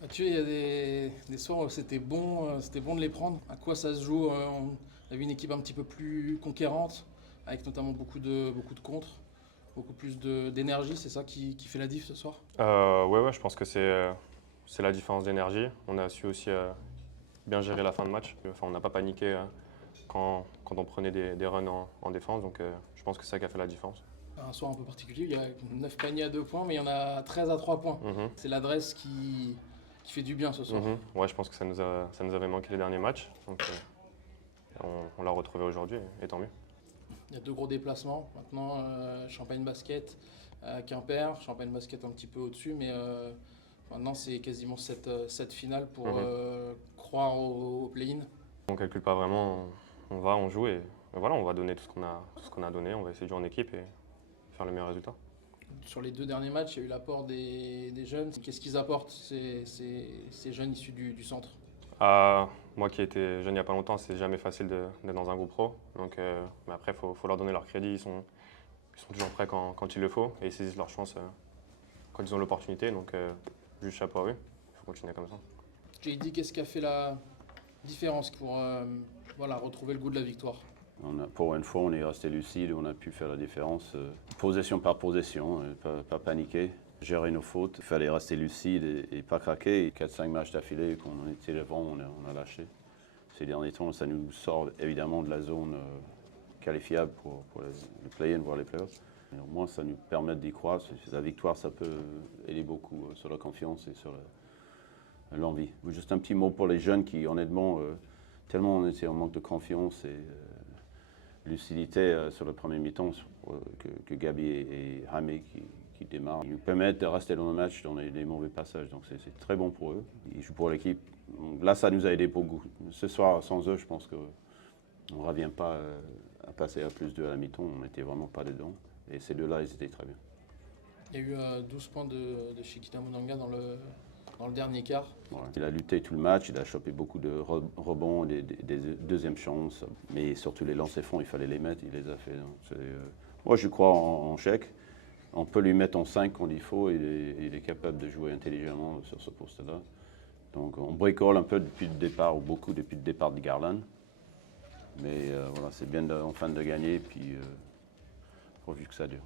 Mathieu, il y a des soirs où c'était bon de les prendre. À quoi ça se joue? On a vu une équipe un petit peu plus conquérante, avec notamment beaucoup de contres, beaucoup plus d'énergie. C'est ça qui fait la diff ce soir? Ouais, je pense que c'est la différence d'énergie. On a su aussi bien gérer la fin de match. Enfin, on n'a pas paniqué quand on prenait des runs en défense, donc je pense que c'est ça qui a fait la différence. Un soir un peu particulier, il y a 9 paniers à 2 points, mais il y en a 13 à 3 points. Mhm, C'est l'adresse qui fait du bien ce soir. Ouais, je pense que ça nous avait manqué les derniers matchs, donc on l'a retrouvé aujourd'hui, et tant mieux. Il y a deux gros déplacements. Maintenant, Champagne Basket à Quimper, Champagne Basket un petit peu au-dessus, mais maintenant c'est quasiment cette finale pour Mhm. croire au play-in. On ne calcule pas vraiment, on joue et voilà, on va donner tout ce qu'on a donné, on va essayer de jouer en équipe et faire le meilleur résultat. Sur les deux derniers matchs, il y a eu l'apport des jeunes. Qu'est-ce qu'ils apportent, ces jeunes issus du centre? Moi qui ai été jeune il n'y a pas longtemps, c'est jamais facile d'être dans un groupe pro. Donc, mais après, faut leur donner leur crédit. Ils sont toujours prêts quand il le faut et ils saisissent leur chance quand ils ont l'opportunité. Donc, juste chapeau à eux. Il faut continuer comme ça. JD, qu'est-ce qui a fait la différence pour voilà, retrouver le goût de la victoire? Pour une fois, on est resté lucide, on a pu faire la différence, possession par possession, pas paniquer, gérer nos fautes. Il fallait rester lucide et pas craquer. 4-5 matchs d'affilée, quand on était devant, on a lâché. Ces derniers temps, ça nous sort évidemment de la zone qualifiable pour le play-in, voire les playoffs. Mais au moins, ça nous permet d'y croire. La victoire, ça peut aider beaucoup sur la confiance et sur l'envie. Juste un petit mot pour les jeunes qui, honnêtement, tellement on était en manque de confiance et lucidité sur le premier mi-temps que Gabi et Hamé qui démarrent. Ils nous permettent de rester dans le match dans les mauvais passages, donc c'est très bon pour eux. Ils jouent pour l'équipe. Là, ça nous a aidé beaucoup. Ce soir, sans eux, je pense qu'on ne revient pas à passer à plus 2 à la mi-temps. On n'était vraiment pas dedans. Et ces deux-là, ils étaient très bien. Il y a eu 12 points de Chiquita Munanga dans le dernier quart. Ouais. Il a lutté tout le match, il a chopé beaucoup de rebonds, des deuxièmes chances, mais surtout les lancers francs, il fallait les mettre, il les a fait. Moi, je crois en Chèque. On peut lui mettre en 5 quand il faut, il est capable de jouer intelligemment sur ce poste-là. Donc on bricole un peu depuis le départ, ou beaucoup depuis le départ de Garland. Mais voilà, c'est bien enfin de gagner, puis pourvu que ça dure.